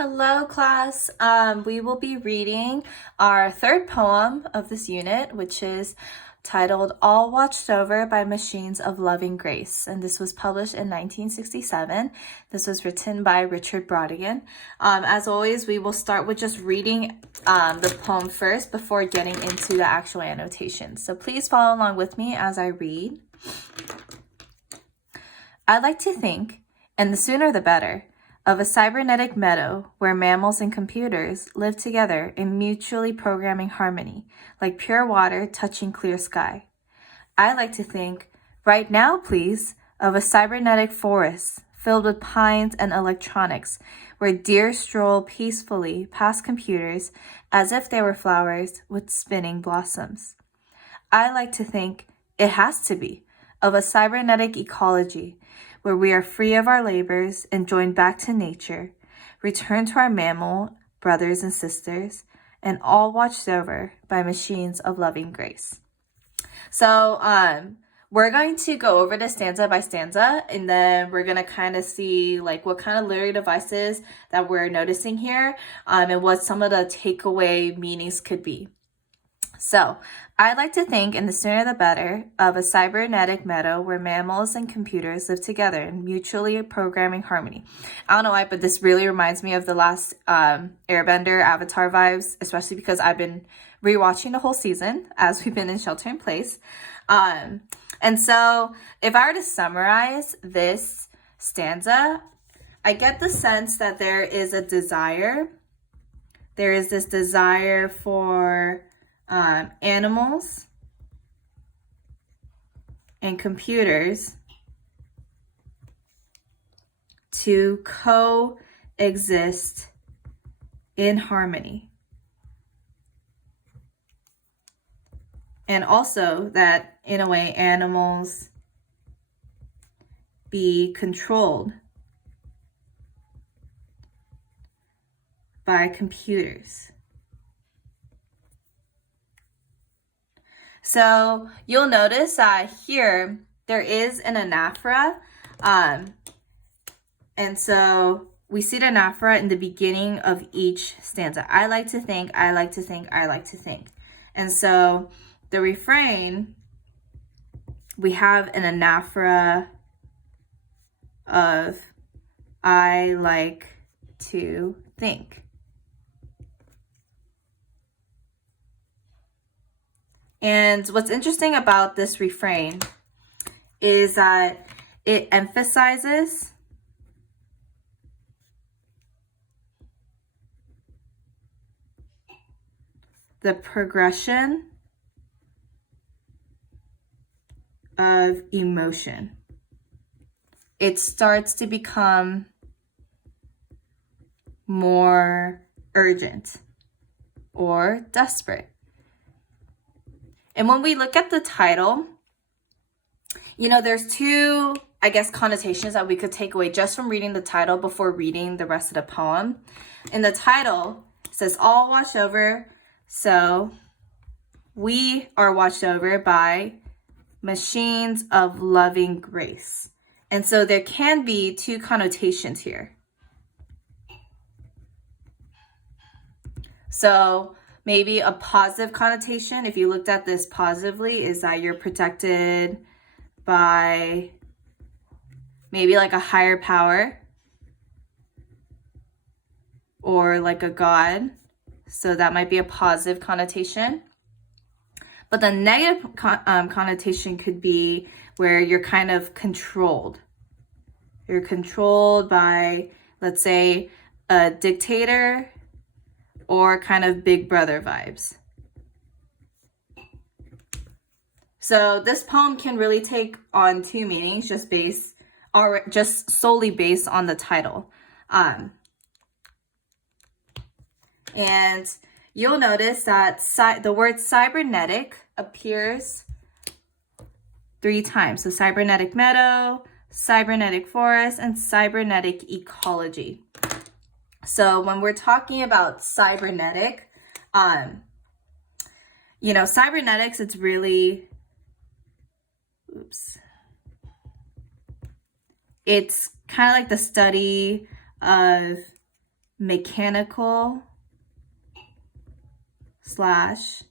Hello, class. We will be reading our third poem of this unit, which is titled All Watched Over by Machines of Loving Grace. And this was published in 1967. This was written by Richard Brautigan. As always, we will start with just reading the poem first before getting into the actual annotations. So please follow along with me as I read. I like to think, and the sooner the better, of a cybernetic meadow where mammals and computers live together in mutually programming harmony, like pure water touching clear sky. I like to think, right now please, of a cybernetic forest filled with pines and electronics, where deer stroll peacefully past computers as if they were flowers with spinning blossoms. I like to think, it has to be, of a cybernetic ecology where we are free of our labors and joined back to nature, return to our mammal brothers and sisters, and all watched over by machines of loving grace. So we're going to go over this stanza by stanza, and then we're going to kind of see like what kind of literary devices that we're noticing here, and what some of the takeaway meanings could be. So, I like to think, and the sooner the better, of a cybernetic meadow where mammals and computers live together in mutually programming harmony. I don't know why, but this really reminds me of the last Airbender Avatar vibes, especially because I've been rewatching the whole season as we've been in shelter in place. And so, if I were to summarize this stanza, I get the sense that there is a desire. There is this desire for animals and computers to coexist in harmony. And also that, in a way, animals be controlled by computers. So you'll notice that here there is an anaphora. And so we see the anaphora in the beginning of each stanza. I like to think, I like to think, I like to think. And so the refrain, we have an anaphora of I like to think. And what's interesting about this refrain is that it emphasizes the progression of emotion. It starts to become more urgent or desperate. And when we look at the title, there's two, connotations that we could take away just from reading the title before reading the rest of the poem. In the title, it says, all watched over. So we are watched over by machines of loving grace. And so there can be two connotations here. So maybe a positive connotation, if you looked at this positively, is that you're protected by maybe like a higher power or like a god. So that might be a positive connotation. But the negative connotation could be where you're kind of controlled. You're controlled by, let's say, a dictator or kind of Big Brother vibes. So this poem can really take on two meanings just solely based on the title. And you'll notice that the word cybernetic appears 3 times. So cybernetic meadow, cybernetic forest, and cybernetic ecology. So when we're talking about cybernetic, cybernetics, it's really, it's kind of like the study of mechanical slash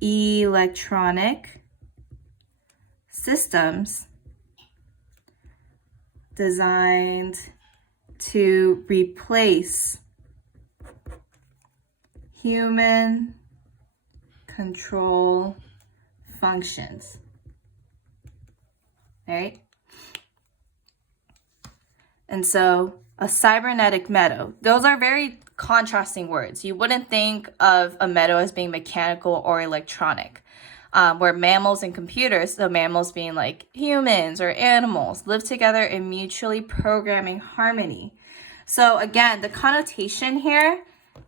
electronic systems designed to replace human control functions. Right? And so a cybernetic meadow, those are very contrasting words. You wouldn't think of a meadow as being mechanical or electronic. Where mammals and computers, so mammals being like humans or animals, live together in mutually programming harmony. So again, the connotation here,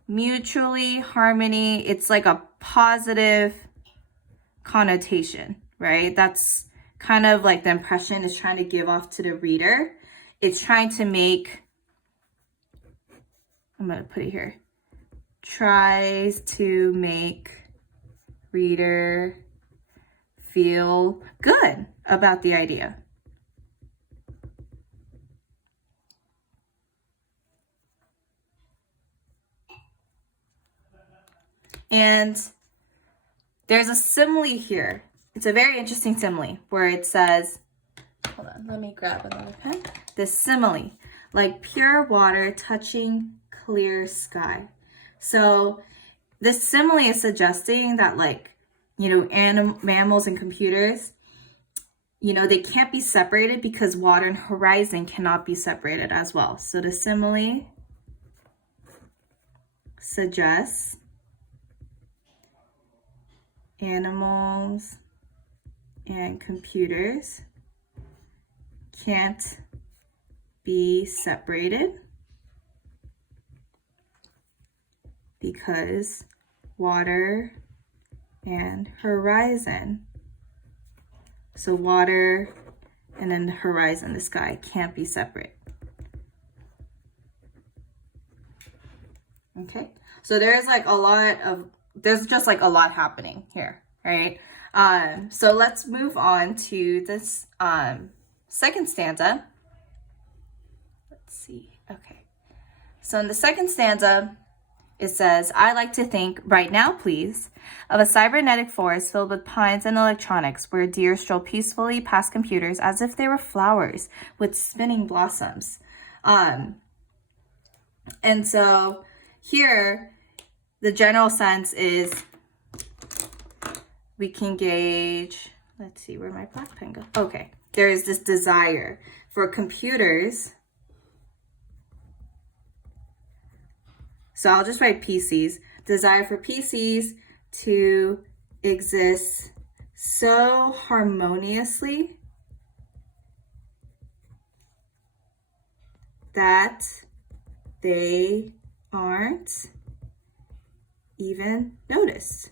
mutually harmony, it's like a positive connotation, right? That's kind of like the impression it's trying to give off to the reader. It's trying to make, I'm going to put it here, tries to make reader feel good about the idea. And there's a simile here. It's a very interesting simile where it says, hold on, let me grab another pen. This simile, like pure water touching clear sky. So this simile is suggesting that, like, you know, mammals and computers, you know, they can't be separated because water and horizon cannot be separated as well. So the simile suggests animals and computers can't be separated because water and horizon. So water and then the horizon, the sky, can't be separate. Okay, so there's just like a lot happening here, right? So let's move on to this second stanza. Let's see, okay. So in the second stanza, it says, I like to think, right now please, of a cybernetic forest filled with pines and electronics where deer stroll peacefully past computers as if they were flowers with spinning blossoms. And so here, the general sense is we can gauge, let's see where my black pen goes. Okay, there is this desire for computers. So I'll just write PCs. Desire for PCs to exist so harmoniously that they aren't even noticed,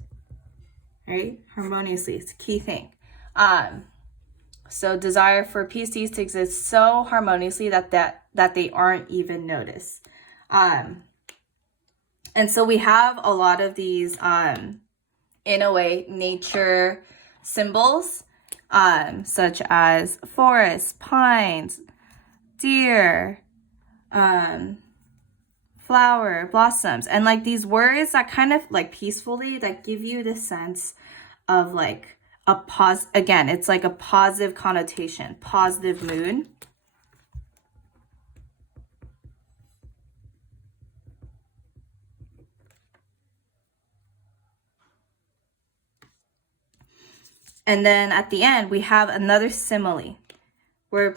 right? Harmoniously, it's a key thing. So desire for PCs to exist so harmoniously that they aren't even noticed. And so we have a lot of these, in a way, nature symbols, such as forests, pines, deer, flower, blossoms, and like these words that kind of like peacefully, that give you the sense of like a again, it's like a positive connotation, positive mood. And then at the end, we have another simile where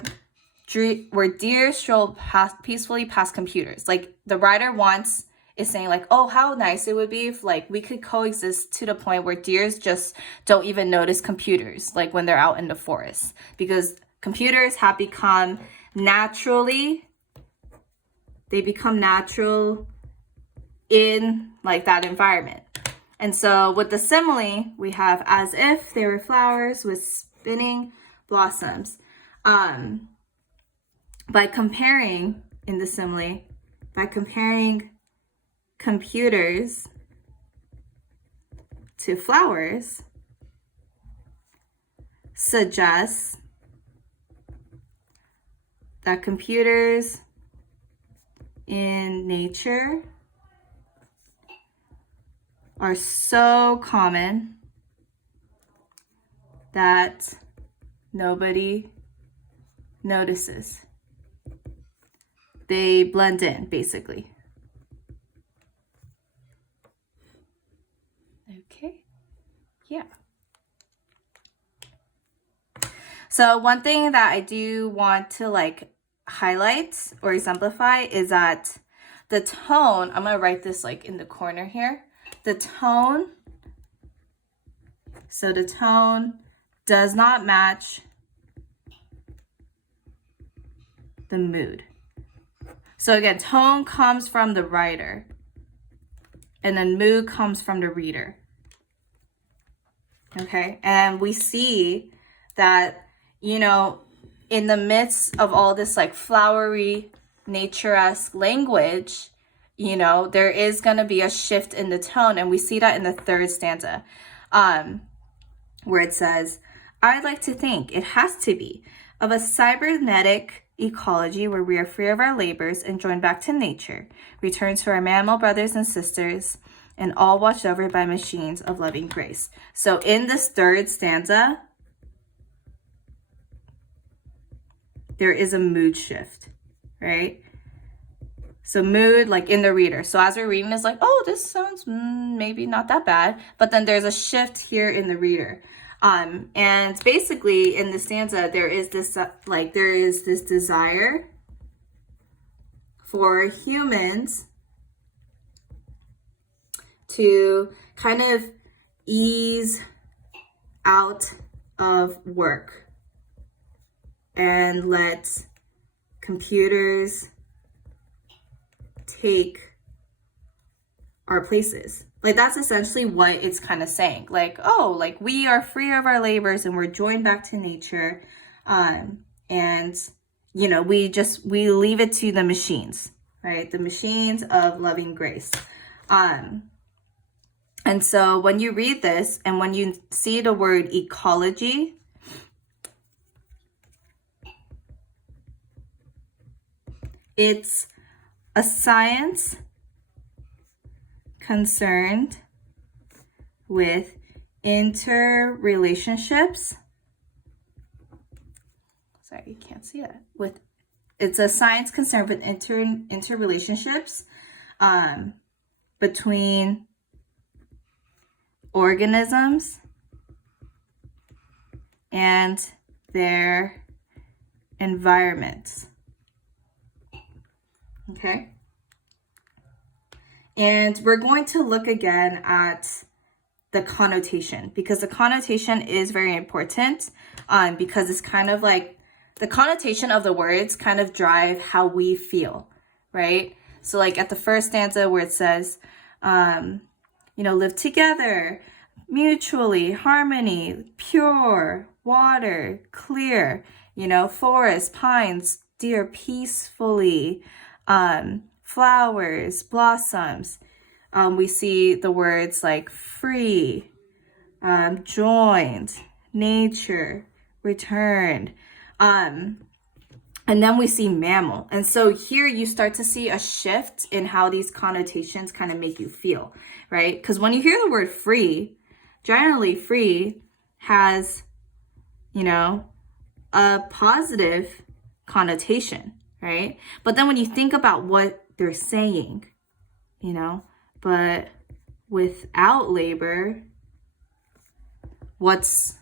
deer stroll peacefully past computers. Like the writer is saying like, oh, how nice it would be if like we could coexist to the point where deers just don't even notice computers, like when they're out in the forest, because computers have become natural in like that environment. And so with the simile, we have as if they were flowers with spinning blossoms. By comparing, in the simile, by comparing computers to flowers, suggests that computers in nature are so common that nobody notices. They blend in, basically. Okay, yeah. So one thing that I do want to like highlight or exemplify is that the tone, I'm gonna write this like in the corner here. The tone, so the tone does not match the mood. So again, tone comes from the writer, and then mood comes from the reader. Okay, and we see that, you know, in the midst of all this like flowery, nature-esque language, you know, there is going to be a shift in the tone, and we see that in the third stanza, where it says, "I'd like to think it has to be of a cybernetic ecology where we are free of our labors and joined back to nature, return to our mammal brothers and sisters, and all watched over by machines of loving grace." So in this third stanza, there is a mood shift, right? So mood, like in the reader. So as we're reading, it's like, oh, this sounds maybe not that bad. But then there's a shift here in the reader. And basically in the stanza, there is this desire for humans to kind of ease out of work and let computers take our places. Like, that's essentially what it's kind of saying. Like, oh, like we are free of our labors and we're joined back to nature. And, you know, we leave it to the machines, right? The machines of loving grace. And so when you read this and when you see the word ecology, it's a science concerned with interrelationships. Sorry, you can't see that. It's a science concerned with interrelationships between organisms and their environments. Okay? And we're going to look again at the connotation, because the connotation is very important, because it's kind of like the connotation of the words kind of drive how we feel, right? So like at the first stanza where it says, you know, live together, mutually, harmony, pure, water, clear, you know, forest, pines, deer, peacefully, flowers, blossoms. We see the words like free, joined, nature, returned. And then we see mammal. And so here you start to see a shift in how these connotations kind of make you feel, right? Because when you hear the word free, generally free has, you know, a positive connotation, right? But then when you think about what they're saying, you know, but without labor, what's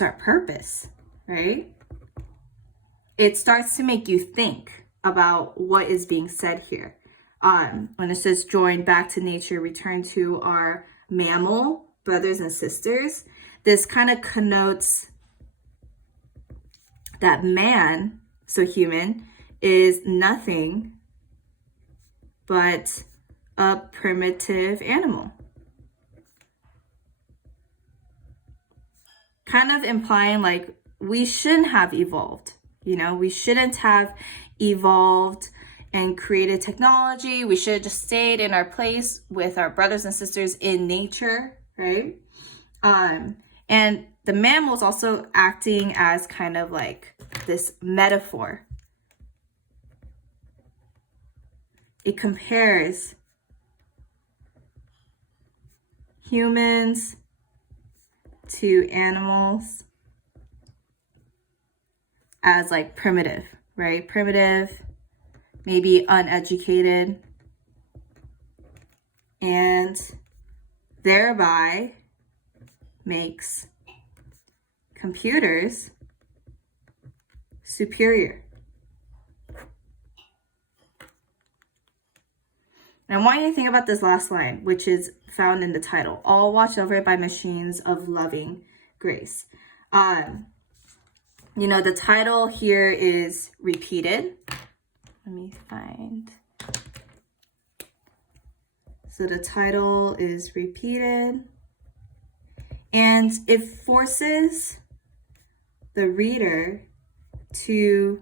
our purpose, right? It starts to make you think about what is being said here. When it says join back to nature, return to our mammal brothers and sisters, this kind of connotes that man, so human, is nothing but a primitive animal. Kind of implying like we shouldn't have evolved, you know, we shouldn't have evolved and created technology. We should have just stayed in our place with our brothers and sisters in nature, right? And the mammal is also acting as kind of like this metaphor. It compares humans to animals as like primitive, right? Primitive, maybe uneducated, and thereby makes computers superior. And I want you to think about this last line, which is found in the title, all watched over by machines of loving grace. You know, the title here is repeated. Let me find. So the title is repeated, and it forces the reader to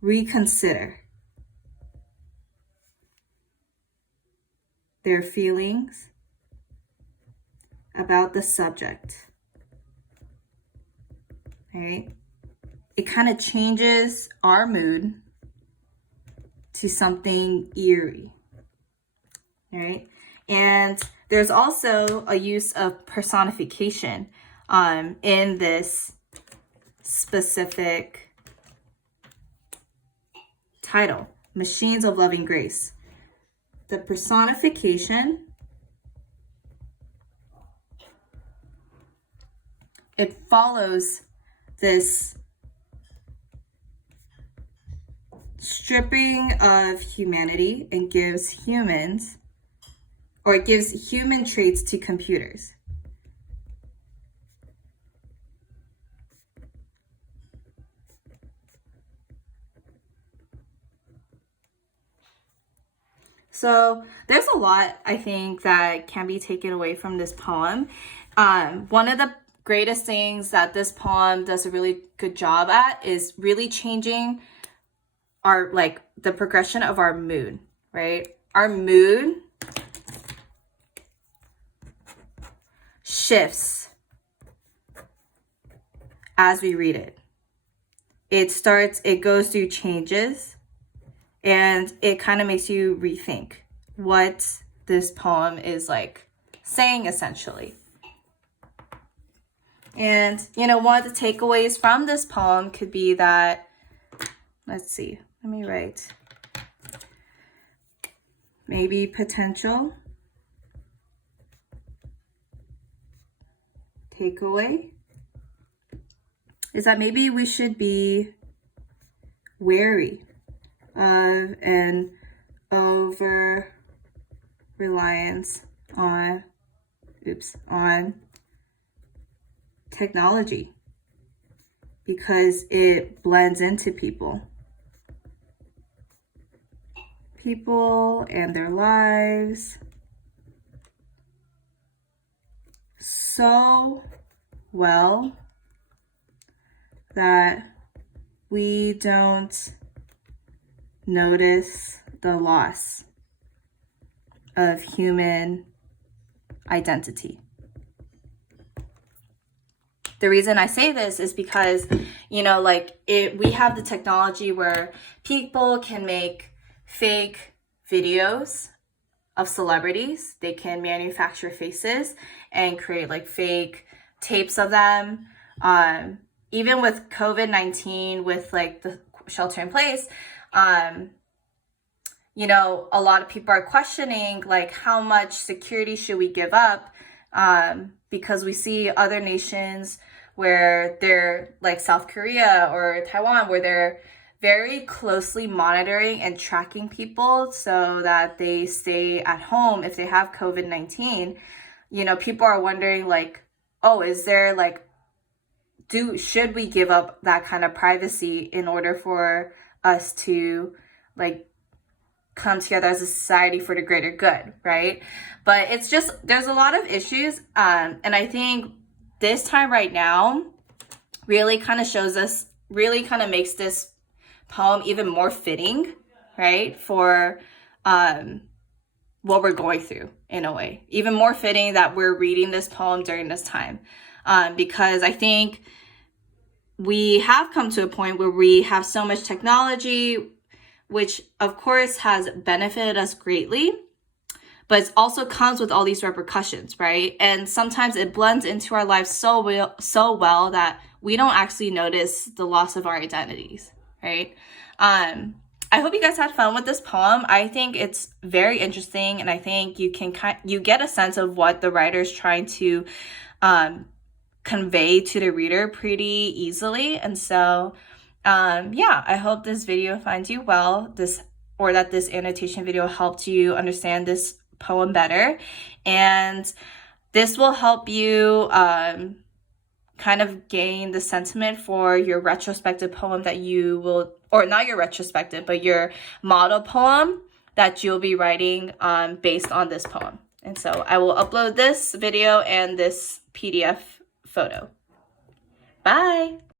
reconsider their feelings about the subject. Right? It kind of changes our mood to something eerie. Right? And there's also a use of personification in this specific title, Machines of Loving Grace. The personification, it follows this stripping of humanity and gives humans, or it gives human traits to computers. So there's a lot, I think, that can be taken away from this poem. One of the greatest things that this poem does a really good job at is really changing our, like, the progression of our mood, right? Our mood shifts as we read it. It goes through changes, and it kind of makes you rethink what this poem is like saying, essentially. And, you know, one of the takeaways from this poem could be that, let's see, let me write. Maybe potential takeaway is that maybe we should be wary of an over reliance on technology, because it blends into people and their lives so well that we don't notice the loss of human identity. The reason I say this is because, you know, like we have the technology where people can make fake videos of celebrities. They can manufacture faces and create like fake tapes of them. Even with COVID-19, with like the shelter in place, you know, a lot of people are questioning like how much security should we give up, because we see other nations where they're like South Korea or Taiwan, where they're very closely monitoring and tracking people so that they stay at home if they have COVID-19. You know, people are wondering like, oh, is there like, should we give up that kind of privacy in order for us to like come together as a society for the greater good, right? But it's just, there's a lot of issues. And I think this time right now really kind of shows us, really kind of makes this poem even more fitting, right? For what we're going through in a way. Even more fitting that we're reading this poem during this time. because I think we have come to a point where we have so much technology, which of course has benefited us greatly, but it also comes with all these repercussions, right? And sometimes it blends into our lives so well that we don't actually notice the loss of our identities, right? I hope you guys had fun with this poem. I think it's very interesting, and I think you get a sense of what the writer's trying to convey to the reader pretty easily. And so yeah, I hope this video finds you well, that this annotation video helped you understand this poem better, and this will help you kind of gain the sentiment for your retrospective poem that you will, or not your retrospective, but your model poem that you'll be writing based on this poem. And so I will upload this video and this PDF photo. Bye!